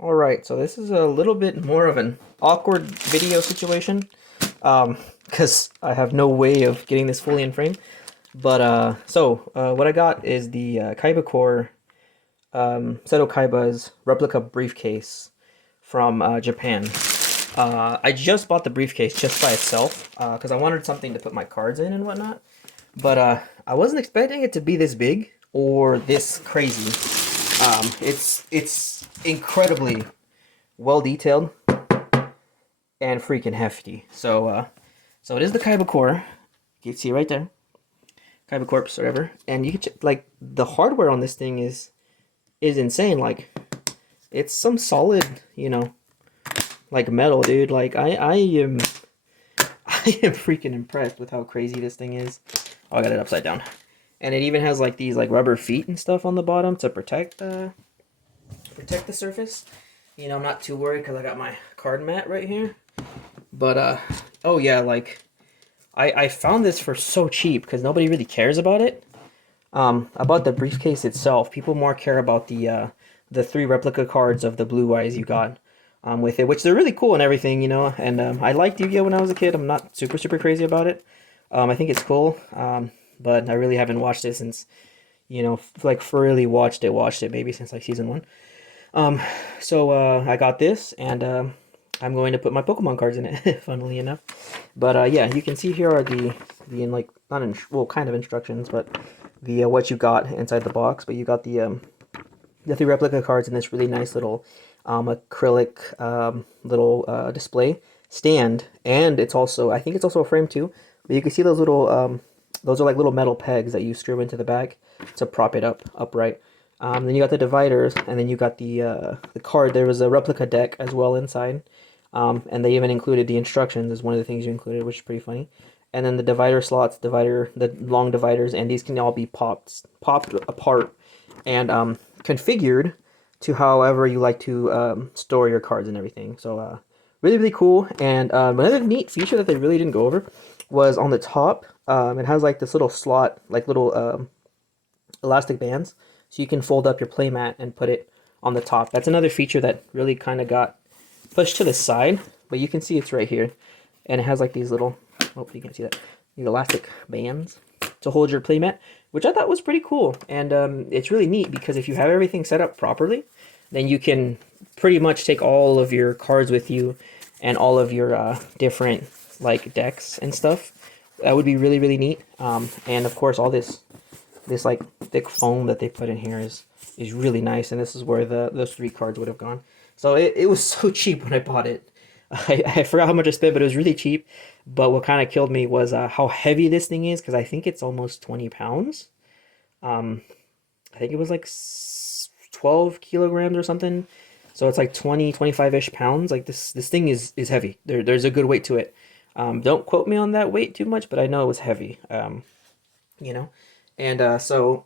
Alright, so this is a little bit more of an awkward video situation, because I have no way of getting this fully in frame. But, what I got is the Kaiba Core, Seto Kaiba's replica briefcase from Japan. I just bought the briefcase just by itself, because I wanted something to put my cards in and whatnot. But, I wasn't expecting it to be this big or this crazy. It's incredibly well detailed and freaking hefty. So it is the Kaiba Core. You can see right there, Kaiba Corp, whatever. And you can check, like, the hardware on this thing is insane. Like, it's some solid, like metal, dude. Like I am I am freaking impressed with how crazy this thing is. Oh, I got it upside down. And it even has like these like rubber feet and stuff on the bottom to protect the surface. I'm not too worried because I got my card mat right here. But oh yeah, like I found this for so cheap because nobody really cares about it. About the briefcase itself, people more care about the three replica cards of the blue eyes you got with it, which they're really cool and everything, And I liked Yu-Gi-Oh when I was a kid. I'm not super crazy about it. I think it's cool, but I really haven't watched it since, like really watched it maybe since like season one. I got this, and I'm going to put my Pokemon cards in it, funnily enough. But yeah, you can see here are the like not in, well kind of instructions, but the what you got inside the box. But you got the three replica cards in this really nice little acrylic little display stand, and it's also I think it's also a frame too. But you can see those are like little metal pegs that you screw into the back to prop it up upright. Then you got the dividers, and then you got the card. There was a replica deck as well inside, and they even included the instructions as one of the things you included, which is pretty funny. And then the divider slots, the long dividers, and these can all be popped apart and configured to however you like to store your cards and everything. So really cool. And another neat feature that they really didn't go over was on the top. It has like this little slot, like little elastic bands, so you can fold up your playmat and put it on the top. That's another feature that really kind of got pushed to the side, but you can see it's right here, and it has like these little, hopefully you can see that, these elastic bands to hold your playmat, which I thought was pretty cool. And it's really neat because if you have everything set up properly, then you can pretty much take all of your cards with you and all of your different like decks and stuff. That would be really neat. And of course all this like thick foam that they put in here is really nice, and this is where those three cards would have gone. So it was so cheap when I bought it. I forgot how much I spent, but it was really cheap. But what kind of killed me was how heavy this thing is, because I think it's almost 20 pounds. I think it was like 12 kilograms or something. So it's like 25-ish pounds. Like this thing is heavy. There's a good weight to it. Don't quote me on that weight too much, but I know it was heavy. You know. And so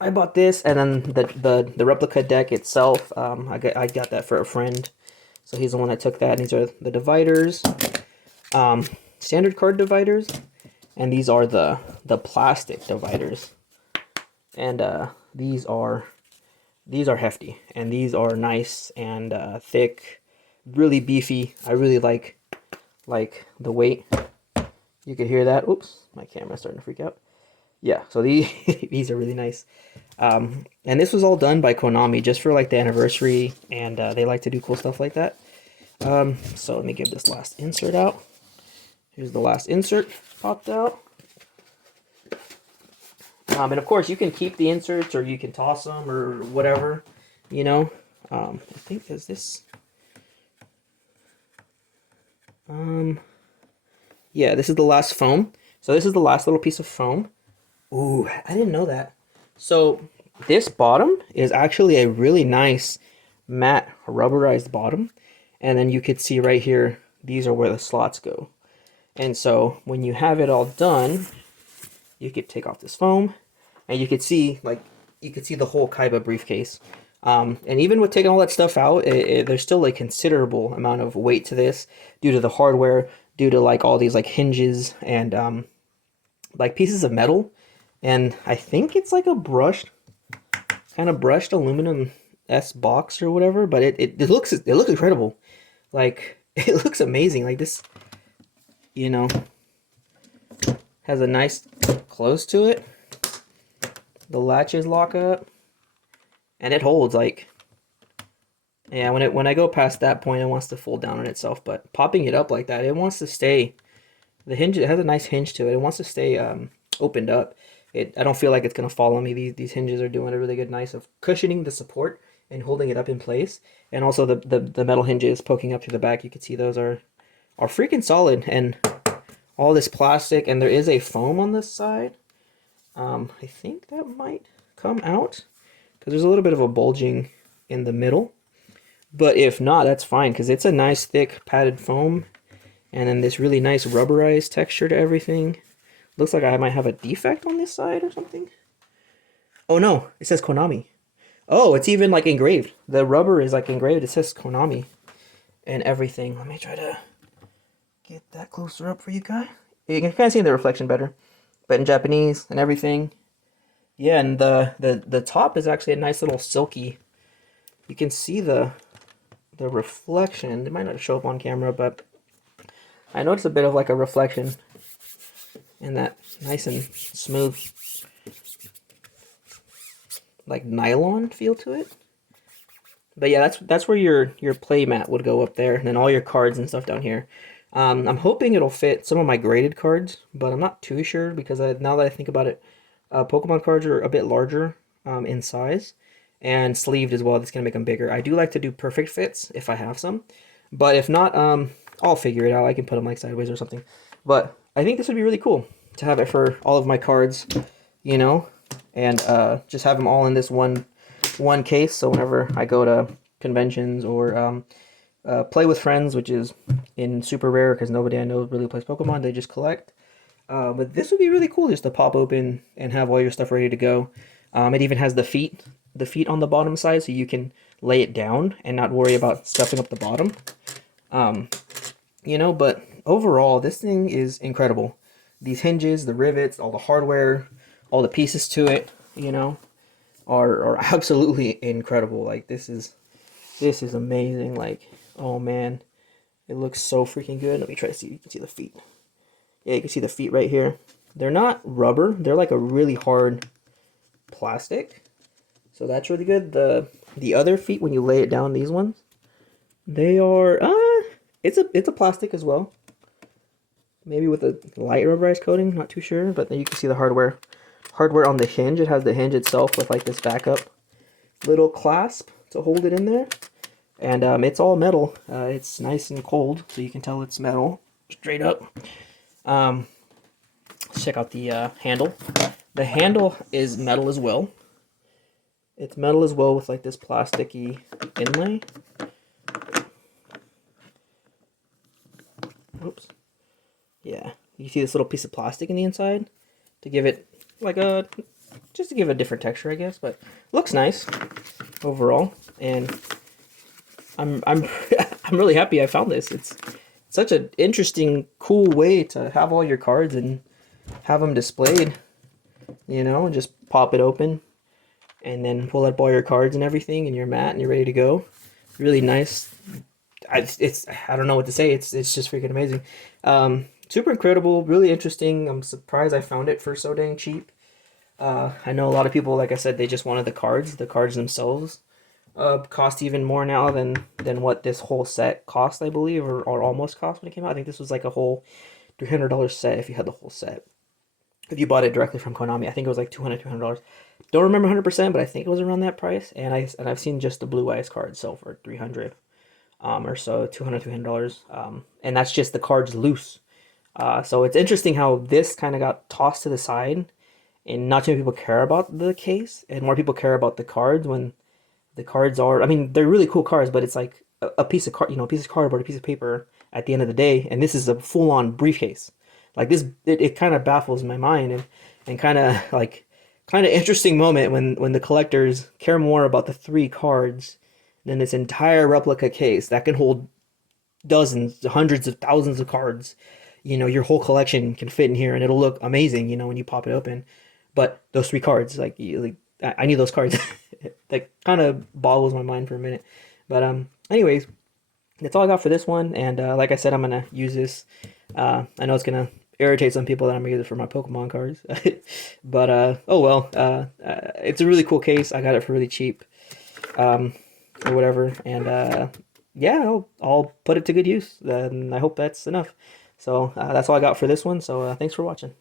I bought this, and then the replica deck itself, I got that for a friend. So he's the one that took that, and these are the dividers, standard card dividers, and these are the plastic dividers. And these are hefty, and these are nice and thick, really beefy. I really like the weight. You can hear that. Oops, my camera's starting to freak out. Yeah, so these are really nice. And this was all done by Konami just for like the anniversary, and they like to do cool stuff like that. So let me give this last insert out. Here's the last insert popped out. And of course you can keep the inserts or you can toss them or whatever, I think is this. Yeah, this is the last foam. So this is the last little piece of foam. Ooh, I didn't know that. So this bottom is actually a really nice matte rubberized bottom. And then you could see right here, these are where the slots go. And so when you have it all done, you could take off this foam, and you could see the whole Kaiba briefcase. And even with taking all that stuff out, there's still a considerable amount of weight to this due to the hardware, due to like all these like hinges and like pieces of metal. And I think it's like a kind of brushed aluminum S box or whatever, but it looks incredible. Like it looks amazing. Like this, you know, has a nice close to it. The latches lock up, and it holds like. Yeah, when I go past that point, it wants to fold down on itself. But popping it up like that, it wants to stay. The hinge, it has a nice hinge to it. It wants to stay opened up. I don't feel like it's gonna fall on me. These hinges are doing a really good nice of cushioning the support and holding it up in place. And also the metal hinges poking up through the back. You can see those are freaking solid. And all this plastic, and there is a foam on this side. I think that might come out because there's a little bit of a bulging in the middle. But if not, that's fine because it's a nice thick padded foam. And then this really nice rubberized texture to everything. Looks like I might have a defect on this side or something. Oh no, it says Konami. Oh, it's even like engraved. The rubber is like engraved. It says Konami and everything. Let me try to get that closer up for you guys. You can kind of see the reflection better. But in Japanese and everything. Yeah, and the top is actually a nice little silky. You can see the reflection. It might not show up on camera, but I noticed a bit of like a reflection in that nice and smooth, like nylon feel to it. But yeah, that's where your play mat would go up there, and then all your cards and stuff down here. I'm hoping it'll fit some of my graded cards, but I'm not too sure because now that I think about it, Pokemon cards are a bit larger in size and sleeved as well. That's gonna make them bigger. I do like to do perfect fits if I have some, but if not, I'll figure it out. I can put them like sideways or something. But I think this would be really cool to have it for all of my cards, you know, and just have them all in this one case. So whenever I go to conventions or play with friends, which is in super rare because nobody I know really plays Pokemon, they just collect. But this would be really cool just to pop open and have all your stuff ready to go. It even has the feet on the bottom side, so you can lay it down and not worry about stuffing up the bottom. You know, but overall, this thing is incredible. These hinges, the rivets, all the hardware, all the pieces to it, you know, are absolutely incredible. Like this is amazing. Like, oh man, it looks so freaking good. Let me try to see. You can see the feet. Yeah, you can see the feet right here. They're not rubber. They're like a really hard plastic. So that's really good. The other feet, when you lay it down, these ones, they are it's a plastic as well. Maybe with a light rubberized coating, not too sure, but then you can see the hardware on the hinge. It has the hinge itself with like this backup little clasp to hold it in there. And it's all metal. It's nice and cold, so you can tell it's metal straight up. Let's check out the handle. The handle is metal as well. It's metal as well with like this plasticky inlay. Oops. Yeah, you see this little piece of plastic in the inside to give it like just to give it a different texture, I guess, but looks nice overall. And I'm I'm really happy I found this. It's such an interesting, cool way to have all your cards and have them displayed, you know, and just pop it open and then pull up all your cards and everything and your mat and you're ready to go. Really nice. I don't know what to say. It's just freaking amazing. Super incredible, really interesting. I'm surprised I found it for so dang cheap. I know a lot of people, like I said, they just wanted the cards. The cards themselves cost even more now than what this whole set cost, I believe, or almost cost when it came out. I think this was like a whole $300 set if you had the whole set. If you bought it directly from Konami, I think it was like $200. Don't remember 100%, but I think it was around that price. And I've seen just the Blue Eyes card sell for $300 or so, $200. And that's just the cards loose. So it's interesting how this kind of got tossed to the side, and not too many people care about the case, and more people care about the cards when the cards are. I mean, they're really cool cards, but it's like a piece of card, you know, a piece of cardboard, a piece of paper at the end of the day, and this is a full-on briefcase. Like this, it kind of baffles my mind, and kind of interesting moment when the collectors care more about the 3 cards than this entire replica case that can hold dozens, hundreds of thousands of cards. You know, your whole collection can fit in here and it'll look amazing, you know, when you pop it open. But those 3 cards, like I need those cards. That kind of boggles my mind for a minute. But anyways, that's all I got for this one. And like I said, I'm gonna use this. I know it's gonna irritate some people that I'm gonna use it for my Pokemon cards. But oh well. It's a really cool case. I got it for really cheap, or whatever. And yeah, I'll put it to good use. And I hope that's enough. So that's all I got for this one. So thanks for watching.